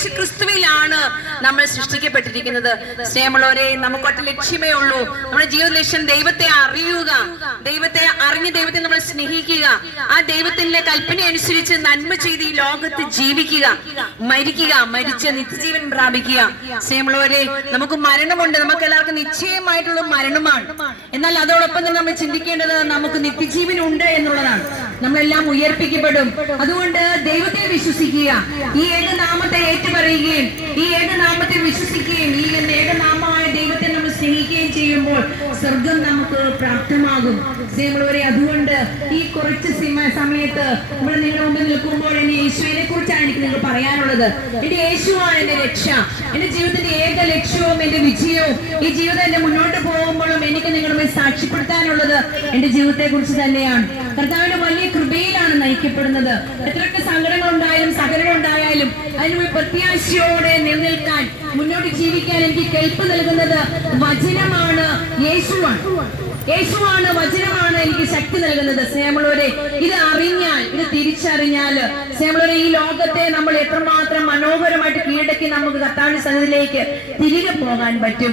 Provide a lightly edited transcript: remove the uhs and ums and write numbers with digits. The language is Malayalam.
യേശു ക്രിസ്തുവിലാണ് നമ്മൾ സൃഷ്ടിക്കപ്പെട്ടിരിക്കുന്നത്. സ്നേഹമുള്ളവരെ, നമുക്ക് ഒറ്റ ലക്ഷ്യമേ ഉള്ളൂ. നമ്മുടെ ജീവിത ലക്ഷ്യം ദൈവത്തെ അറിയുക, ദൈവത്തെ അറിഞ്ഞ് ദൈവത്തെ നമ്മൾ സ്നേഹിക്കുക, ആ ദൈവത്തിന്റെ കൽപ്പന അനുസരിച്ച് നന്മ ചെയ്ത് ഈ ലോകത്ത് ജീവിക്കുക, മരിക്കുക, മരിച്ച് നിത്യജീവൻ പ്രാപിക്കുക. സ്നേഹമുള്ളവരെ, നമുക്ക് മരണമുണ്ട്, നമുക്ക് എല്ലാവർക്കും നിശ്ചയമായിട്ടുള്ള മരണമാണ്. എന്നാൽ അതോടൊപ്പം തന്നെ നമ്മൾ ചിന്തിക്കേണ്ടത് നമുക്ക് നിത്യജീവൻ ഉണ്ട് എന്നുള്ളതാണ്. നമ്മളെല്ലാം ഉയർപ്പിക്കപ്പെടും. അതുകൊണ്ട് ദൈവത്തെ വിശ്വസിക്കുക, ഈ ഏകനാമത്തെ ഏറ്റുപറയുകയും ഈ ഏകനാമത്തെ വിശ്വസിക്കുകയും ഈ ഏകനാമമായ ദൈവത്തെ നമ്മൾ സ്നേഹിക്കുകയും ചെയ്യുമ്പോൾ സ്വർഗം നമുക്ക് പ്രാപ്തമാകും. സ്നേഹമുള്ളവരെ, അതുകൊണ്ട് ഈ കുറച്ച് സമയത്ത് നമ്മൾ നിങ്ങളുടെ മുമ്പിൽ നിൽക്കുമ്പോൾ എന്റെ യേശുവിനെ കുറിച്ചാണ് എനിക്ക് നിങ്ങൾ പറയാനുള്ളത്. എന്റെ യേശുവാണ് എന്റെ രക്ഷ, എന്റെ ജീവിതത്തിന്റെ ഏക ലക്ഷ്യവും എന്റെ വിജയവും. ഈ ജീവിതം എന്റെ മുന്നോട്ട് പോകുമ്പോഴും എനിക്ക് നിങ്ങളുടെ സാക്ഷ്യപ്പെടുത്താനുള്ളത് എന്റെ ജീവിതത്തെ കുറിച്ച് തന്നെയാണ്. കർത്താവിന്റെ വലിയ കൃപയിലാണ് നയിക്കപ്പെടുന്നത്. എത്രയൊക്കെ സങ്കടങ്ങൾ ഉണ്ടായാലും സഹനങ്ങൾ ഉണ്ടായാലും അതിന് പ്രത്യാശയോടെ നിലനിൽക്കാൻ, മുന്നോട്ട് ജീവിക്കാൻ എനിക്ക് കെൽപ്പ് നൽകുന്നത് വചനമാണ്, യേശുവാണ്. യേശുവാണ്, വചനമാണ് എനിക്ക് ശക്തി നൽകുന്നത്. സ്നേഹമുള്ളവരെ, ഇത് അറിഞ്ഞാൽ, ഇത് തിരിച്ചറിഞ്ഞാല് സ്നേഹമുള്ളവരെ, ഈ ലോകത്തെ നമ്മൾ എത്രമാത്രം മനോഹരമായിട്ട് കീഴടക്കി നമുക്ക് കർത്താവിന്റെ സന്നിധിയിലേക്ക് തിരികെ പോകാൻ പറ്റും.